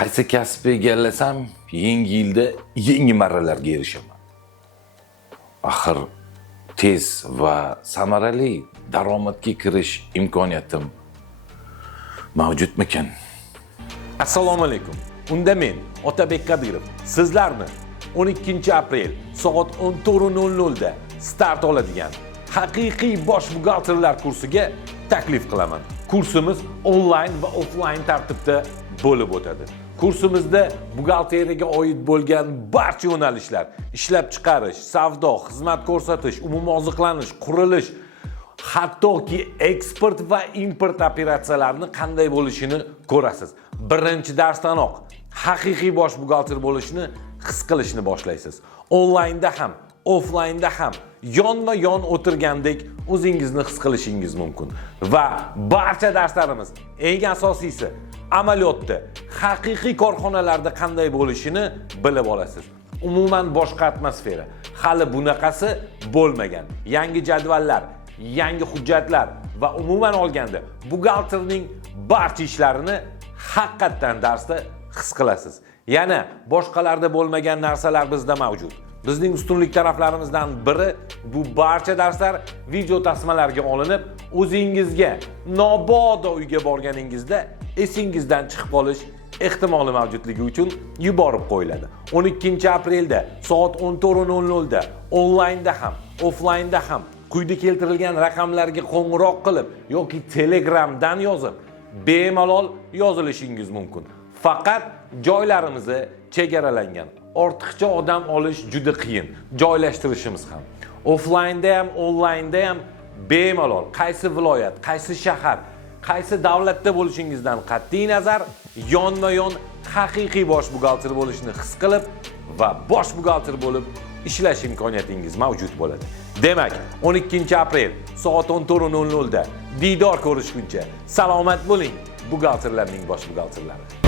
qaysi kasbni egallasam, yangi yilda yangi marralarga erishaman. Axir tez va samarali daromadga kirish imkoniyatim mavjudmikan? Assalomu alaykum. Unda men Otabek Kadirov sizlarni 12 aprel soat 14:00 da start oladigan haqiqiy bosh buxgalterlar kursiga taklif qilaman. Kursimiz onlayn va offlayn tartibda bo'lib o'tadi. Kursimizda buxgalteriyaga oid bo'lgan barcha yo'nalishlar, ishlab chiqarish, savdo, xizmat ko'rsatish, umumiy oziqlanish, qurilish, hattoki eksport va import operatsiyalarini qanday bo'lishini ko'rasiz. Birinchi darsdanoq haqiqiy bosh buxgalter bo'lishni his qilishni boshlaysiz. Onlaynda ham, offlaynda ham yonma-yon o'tirgandek o'zingizni his qilishingiz mumkin. Va barcha darslarimiz, eng asosiysi, amaliyotda haqiqiy korxonalarda qanday bo'lishini bilib olasiz. Umuman boshqa atmosfera. Hali bunaqasi bo'lmagan. Yangi jadvallar, yangi hujjatlar va umuman olganda buxgalterning barcha ishlarini haqiqatan darsda his qilasiz. Yana boshqalarda bo'lmagan narsalar bizda mavjud. Bizning ustunlik taraflarimizdan biri bu barcha darslar video tasmalarga olinib, o'zingizga nobodo uyga borganingizda esingizdan chiqib qolish ehtimoli mavjudligi uchun yuborib qo'yiladi. 12 aprelda soat 14:00 da onlaynda ham, offlaynda ham quyida keltirilgan raqamlarga qo'ng'iroq qilib yoki Telegramdan yozib bemalol yozilishingiz mumkin. Faqat joylarimiz chegaralangan. Ortiqcha odam olish juda qiyin. Joylashtirishimiz ham. Offlaynda ham, onlaynda ham bemalol qaysi viloyat, qaysi shahar, qaysi davlatda bo'lishingizdan qat'iy nazar yonma-yon haqiqiy bosh buxgalter bo'lishni his qilib va bosh buxgalter bo'lib ishlash imkoniyatingiz mavjud bo'ladi. Demak, 12 aprel soat 14:00 da diydor ko'rishguncha salomat bo'ling, buxgalterlarning bosh buxgalterlari.